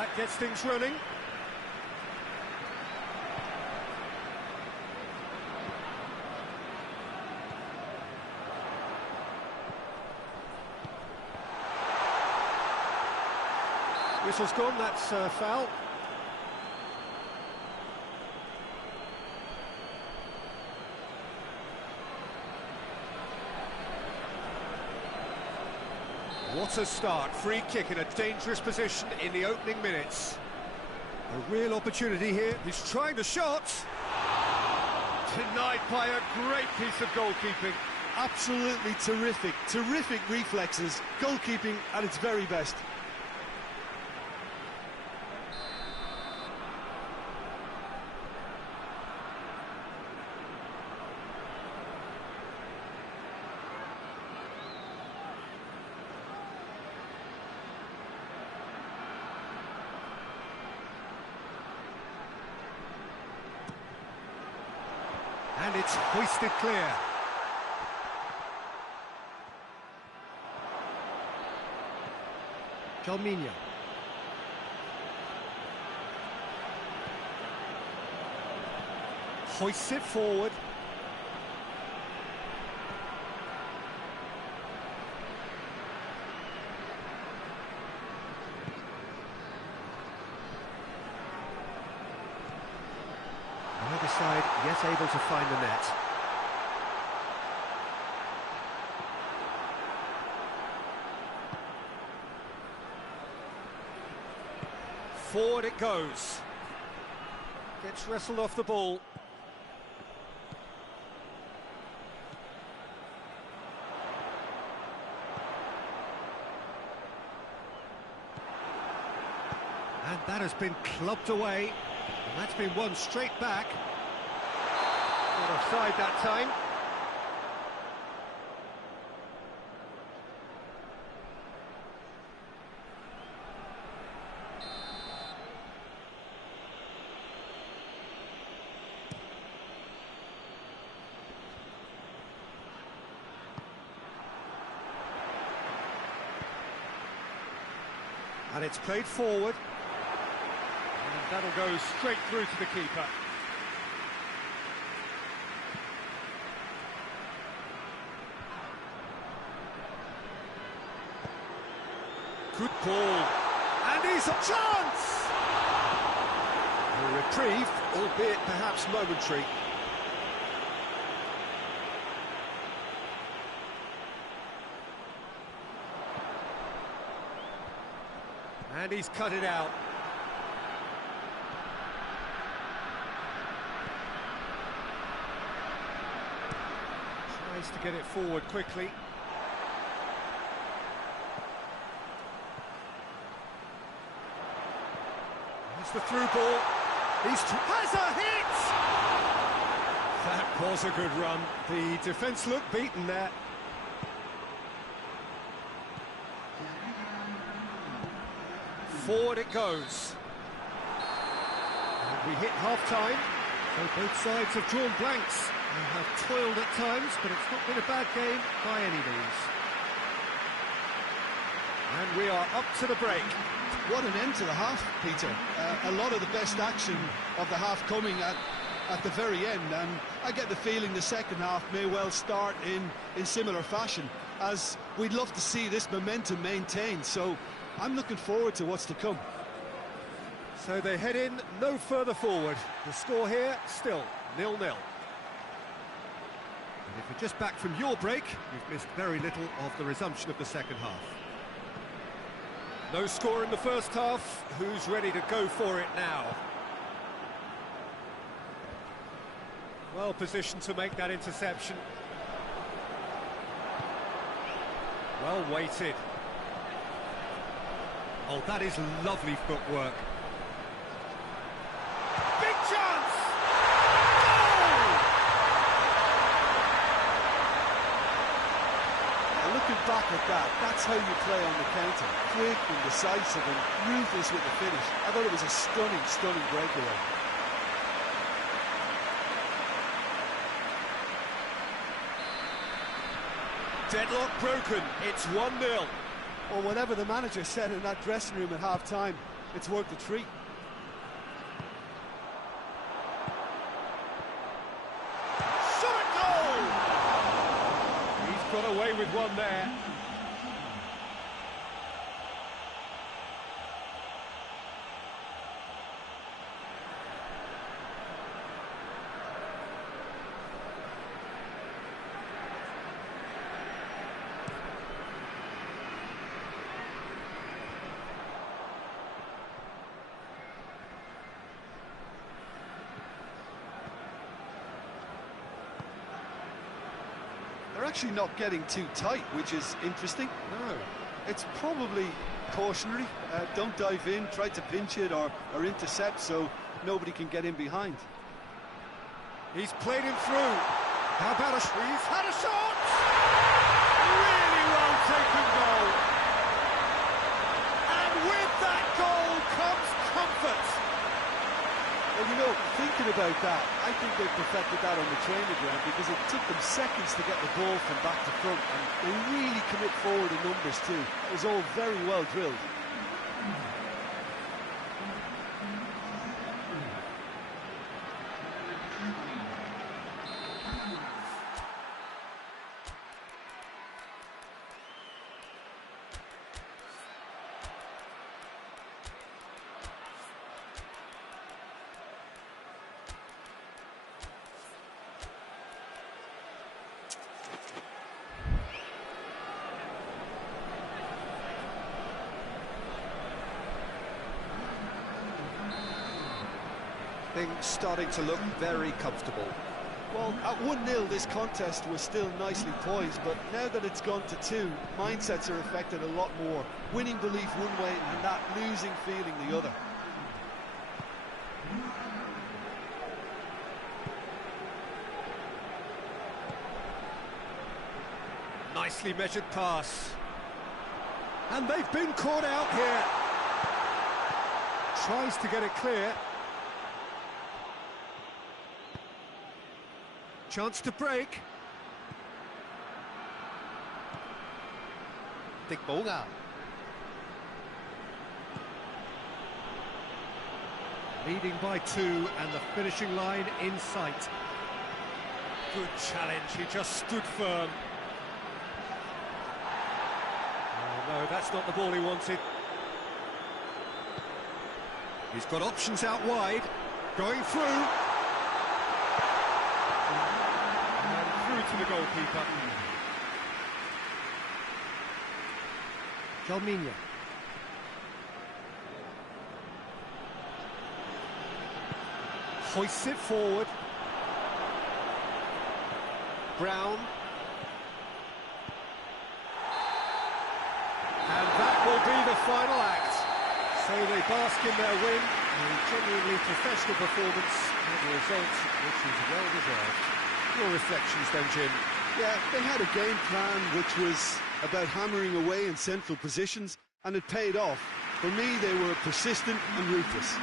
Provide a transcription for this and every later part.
That gets things running. Whistle's gone, that's a foul. What a start, free kick in a dangerous position in the opening minutes. A real opportunity here, he's trying the shot. Denied by a great piece of goalkeeping. Absolutely terrific reflexes, goalkeeping at its very best. And it's hoisted clear. Calminho. Hoists it forward. Either side yet able to find the net. Forward it goes. Gets wrestled off the ball. And that has been clubbed away. And that's been won straight back. Not offside that time. And it's played forward. And that'll go straight through to the keeper. Good ball. And he's a chance! A reprieve, albeit perhaps momentary. And he's cut it out. Tries to get it forward quickly. It's the through ball. Has a hit! That was a good run. The defence looked beaten there. Forward it goes. And we hit half-time. So both sides have drawn blanks and have toiled at times, but it's not been a bad game by any means. And we are up to the break. What an end to the half, Peter. A lot of the best action of the half coming at the very end, and I get the feeling the second half may well start in similar fashion, as we'd love to see this momentum maintained, so I'm looking forward to what's to come. So they head in no further forward. The score here, still 0-0. And if you're just back from your break, you've missed very little of the resumption of the second half. No score in the first half. Who's ready to go for it now? Well positioned to make that interception. Well weighted. Oh, that is lovely footwork. Big chance! Now, looking back at that, that's how you play on the counter. Quick and decisive and ruthless with the finish. I thought it was a stunning breakaway. Deadlock broken, it's 1-0. Or whatever the manager said in that dressing room at half-time, it's worth the treat. Shot at goal! He's got away with one there. They're actually not getting too tight, which is interesting. No. It's probably cautionary. Don't dive in, try to pinch it or intercept so nobody can get in behind. He's played him through. How about he's had a shot! Really well taken goal. And with that goal comes comfort. Well, you know, thinking about that, I think they perfected that on the training ground because it took them seconds to get the ball from back to front, and they really commit forward in numbers too. It was all very well drilled. Things starting to look very comfortable. Well, at 1-0 this contest was still nicely poised, but now that it's gone to 2, mindsets are affected a lot more. Winning belief one way and that losing feeling the other. Nicely measured pass. And they've been caught out here. Tries to get it clear. Chance to break. Tikboga. Leading by 2 and the finishing line in sight. Good challenge, he just stood firm. Oh no, that's not the ball he wanted. He's got options out wide. Going through. To the goalkeeper. Jalminha. Hoists it forward. Brown. And that will be the final act. So they bask in their win. A genuinely professional performance and a result which is well deserved. Your reflections then, Jim? Yeah, they had a game plan which was about hammering away in central positions, and it paid off. For me, they were persistent and ruthless.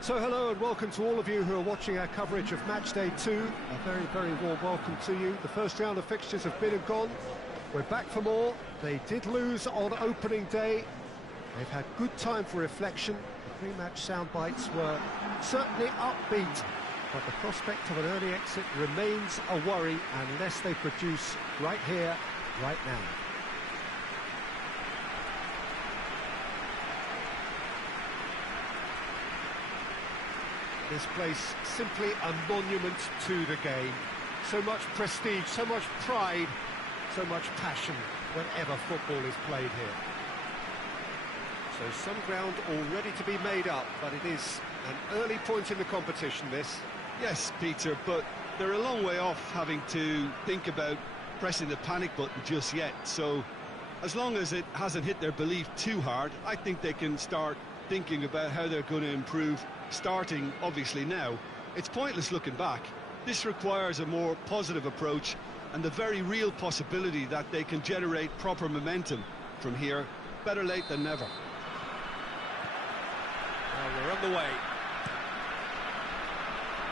So hello and welcome to all of you who are watching our coverage of match day 2. A very, very warm welcome to you. The first round of fixtures have been and gone. We're back for more. They did lose on opening day. They've had good time for reflection. The pre-match sound bites were certainly upbeat, but the prospect of an early exit remains a worry unless they produce right here right now. This place simply a monument to the game. So much prestige, so much pride, so much passion whenever football is played here. So some ground already to be made up, but it is an early point in the competition, this. Yes, Peter, but they're a long way off having to think about pressing the panic button just yet. So as long as it hasn't hit their belief too hard, I think they can start thinking about how they're going to improve, starting obviously now. It's pointless looking back. This requires a more positive approach and the very real possibility that they can generate proper momentum from here. Better late than never. Well, we're on the way.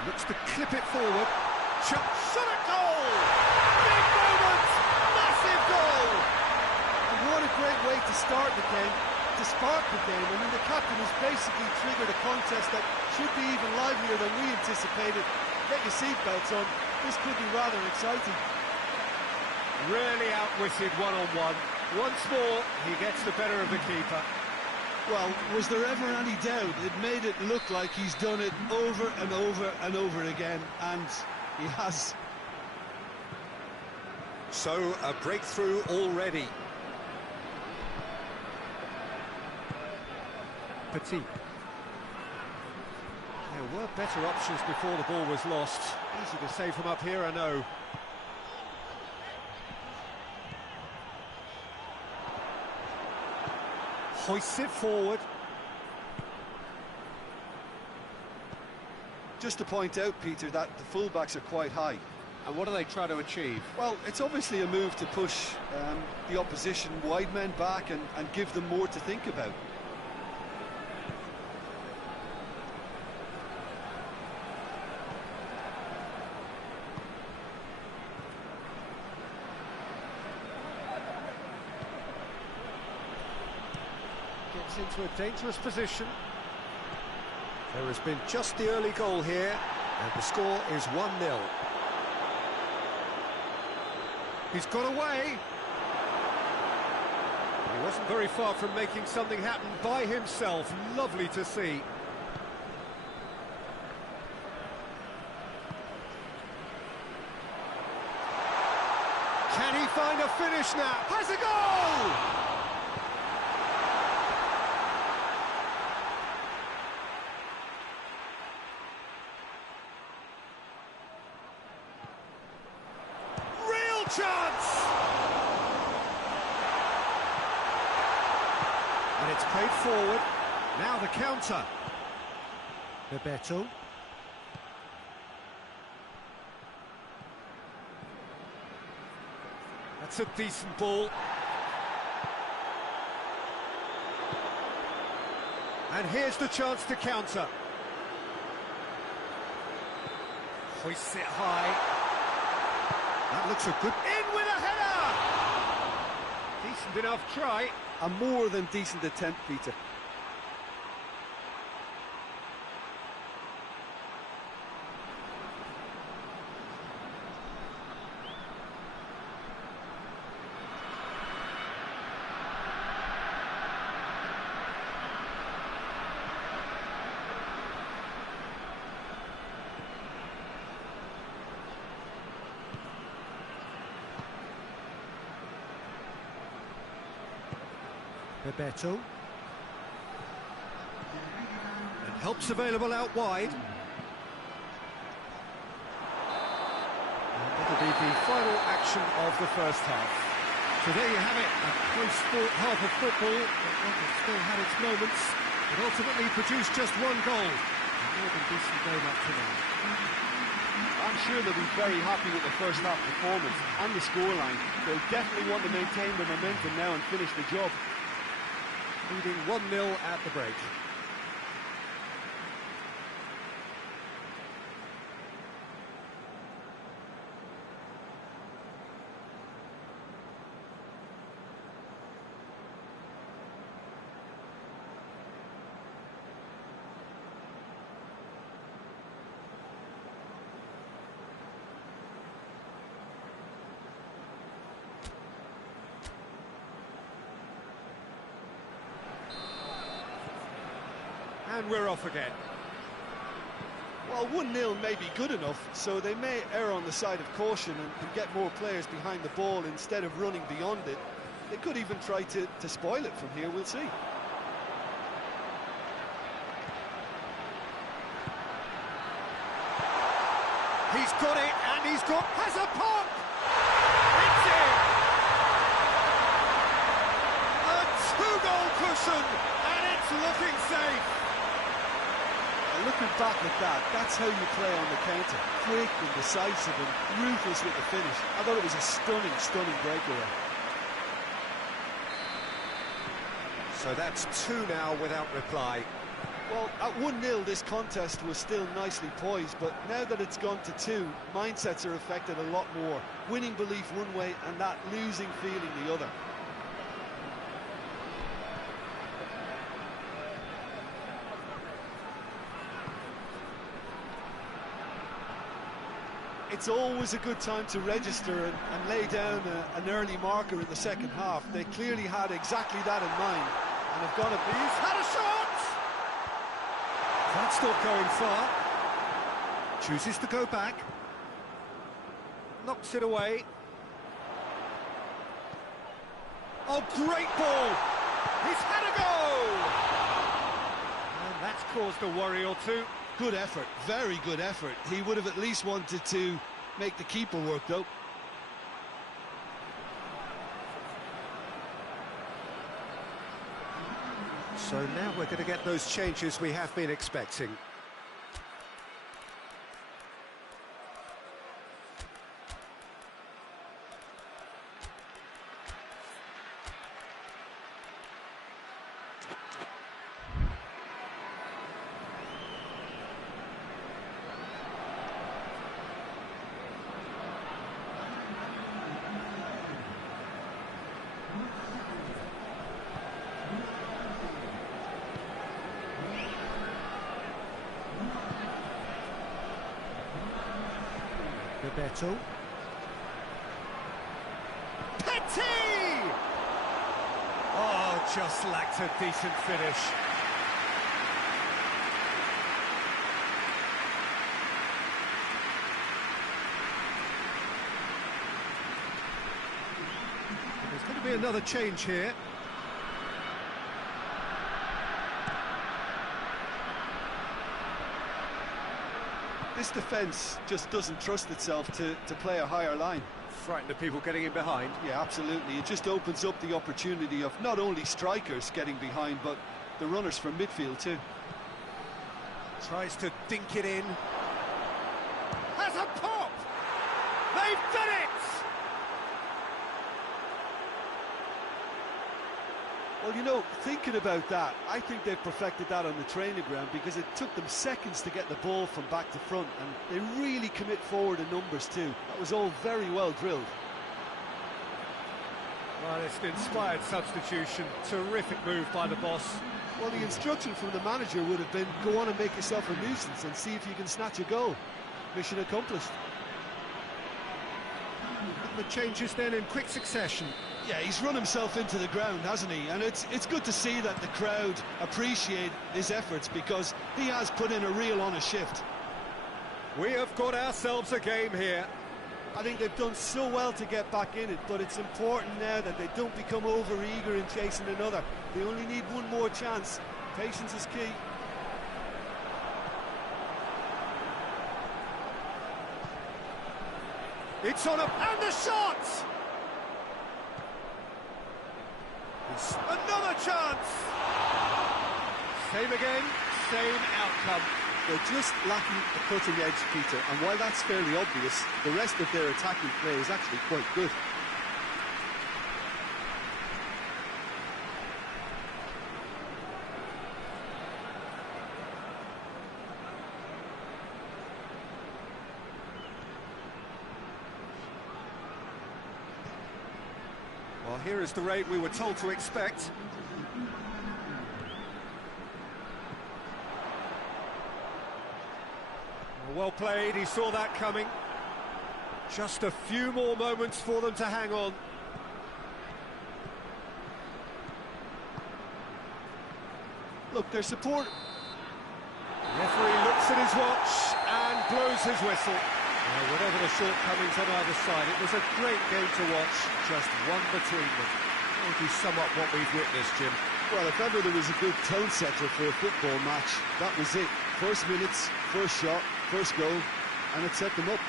Looks to clip it forward. Shot at goal! Big moment! Massive goal! And what a great way to start the game, to spark the game. I mean, the captain has basically triggered a contest that should be even livelier than we anticipated. Get your seatbelts on. This could be rather exciting. Really outwitted one-on-one. Once more, he gets the better of the keeper. Well, was there ever any doubt? It made it look like he's done it over and over and over again, and he has. So, a breakthrough already. Petit. There were better options before the ball was lost. Easy to save from up here, I know. Hoists it forward. Just to point out, Peter, that the fullbacks are quite high. And what do they try to achieve? Well, it's obviously a move to push the opposition wide men back and give them more to think about. Gets into a dangerous position. There has been just the early goal here, and the score is 1-0. He's got away. He wasn't very far from making something happen by himself. Lovely to see. Can he find a finish now? Has a goal! Chance! And it's played forward. Now the counter. Bebeto. That's a decent ball. And here's the chance to counter. Hoists it high. That looks a good... In with a header! Decent enough try. A more than decent attempt, Peter. Bebeto. And help's available out wide. And that'll be the final action of the first half. So there you have it, a close-fought half of football, but one that still had its moments, but ultimately produced just one goal. A more than decent game up to now. I'm sure they'll be very happy with the first half performance and the scoreline. They'll definitely want to maintain the momentum now and finish the job. Leading 1-0 at the break. And we're off again. Well, 1-0 may be good enough, so they may err on the side of caution and get more players behind the ball instead of running beyond it. They could even try to spoil it from here, we'll see. He's got it, and has a pop! It's in! A 2-goal cushion, and it's looking safe. Looking back at that, that's how you play on the counter. Quick and decisive and ruthless with the finish. I thought it was a stunning breakaway. So that's 2 now without reply. Well, at 1-0 this contest was still nicely poised, but now that it's gone to 2, mindsets are affected a lot more. Winning belief one way and that losing feeling the other. It's always a good time to register and lay down an early marker in the second half. They clearly had exactly that in mind and have gone a bit. He's had a shot! That's not going far. Chooses to go back. Knocks it away. Oh, great ball! He's had a go! And that's caused a worry or two. Good effort, very good effort. He would have at least wanted to make the keeper work, though. So now we're going to get those changes we have been expecting. Beto. Petit! Oh, just lacked a decent finish. There's going to be another change here. This defence just doesn't trust itself to play a higher line. Frightened of people getting in behind. Yeah, absolutely. It just opens up the opportunity of not only strikers getting behind, but the runners from midfield too. Tries to dink it in. Has a pop! They've done it! Well, you know, thinking about that, I think they've perfected that on the training ground because it took them seconds to get the ball from back to front, and they really commit forward in numbers too. That was all very well drilled. Well, it's an inspired substitution. Terrific move by the boss. Well, the instruction from the manager would have been, go on and make yourself a nuisance and see if you can snatch a goal. Mission accomplished. And the changes then in quick succession. Yeah, he's run himself into the ground, hasn't he? And it's good to see that the crowd appreciate his efforts because he has put in a real honest shift. We have got ourselves a game here. I think they've done so well to get back in it, but it's important now that they don't become over-eager in chasing another. They only need one more chance. Patience is key. It's on and the shot! Another chance! Same again, same outcome. They're just lacking a cutting edge, Peter, and while that's fairly obvious, the rest of their attacking play is actually quite good. Well, here is the rate we were told to expect. Well played, he saw that coming. Just a few more moments for them to hang on. Look, their support Referee looks at his watch and blows his whistle. Whatever the shortcomings on either side, it was a great game to watch, just one between them. How would you sum up what we've witnessed, Jim? Well, if ever there was a good tone setter for a football match, that was it. First minutes, first shot, first goal, and it set them up.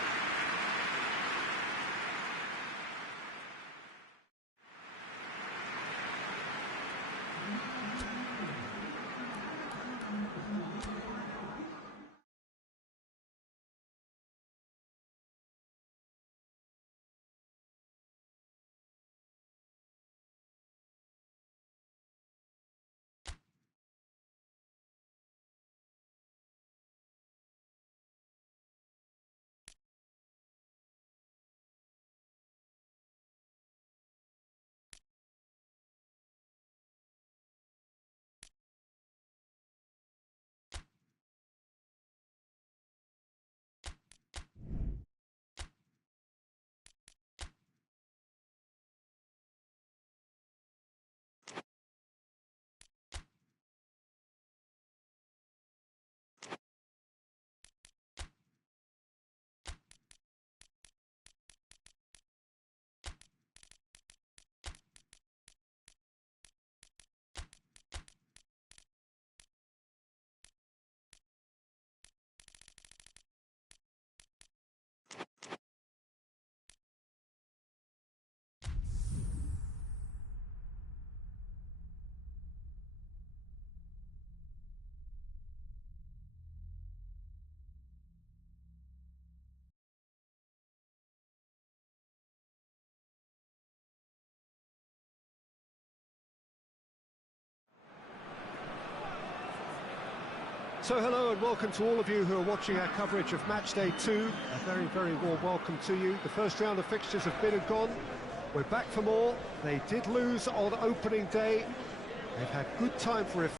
So hello and welcome to all of you who are watching our coverage of match day 2. A very, very warm welcome to you. The first round of fixtures have been and gone. We're back for more. They did lose on opening day. They've had good time for it.